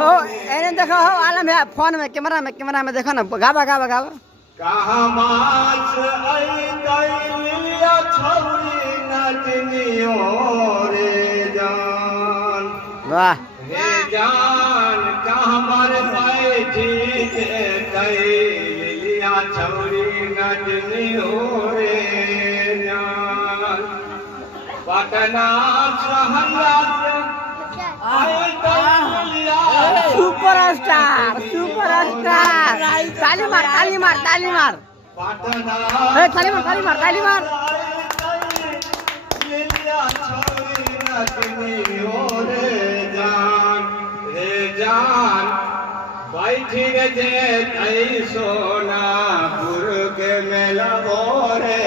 हो एने देखो हो आलम है फोन में कैमरा में देखो ना गावा गावा गावा कहाँ मास आई दैलिया छौरी नटनियो रे जान वाह हे जान कहाँ मर बैठी के दैलिया छौरी नटनियो रे जान पटना शहर से आई दैलिया सुपरस्टार ताली मार पटना ए ताली मार लिया छौरी नटनियो रे जान बैठी रे जे सोनापुर के मेला रे